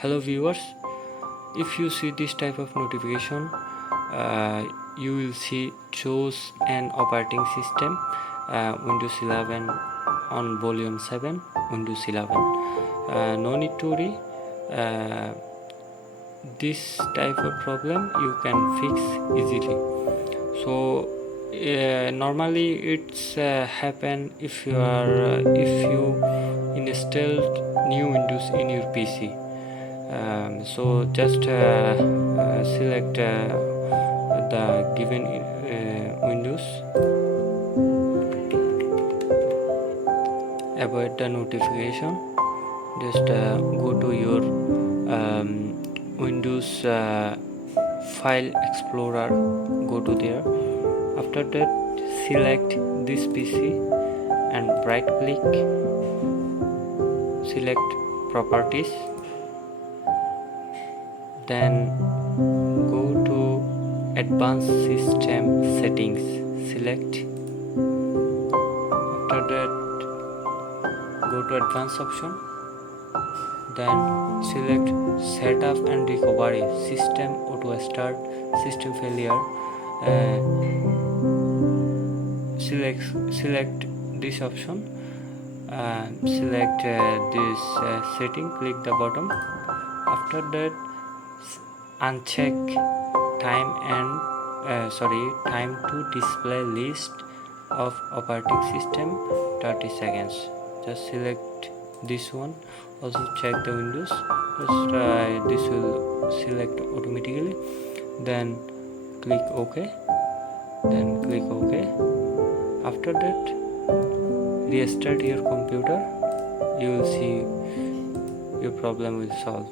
Hello viewers, if you see this type of notification, you will see choose an operating system, Windows 11 on volume 7, Windows 11. No need to worry, this type of problem you can fix easily. So normally it's happen if you installed new Windows in your PC. So just select the given Windows, avoid the notification, just go to your Windows file explorer, go to there. After that select this PC and right click, select properties, then go to advanced system settings, select. After that go to advanced option, then select setup and recovery, system auto start, system failure. Select this option, select this setting, click the bottom. After that uncheck time to display list of operating system 30 seconds. Just select this one. Also check the Windows, just this will select automatically, then click OK, then click OK. After that restart your computer, you will see your problem will solve.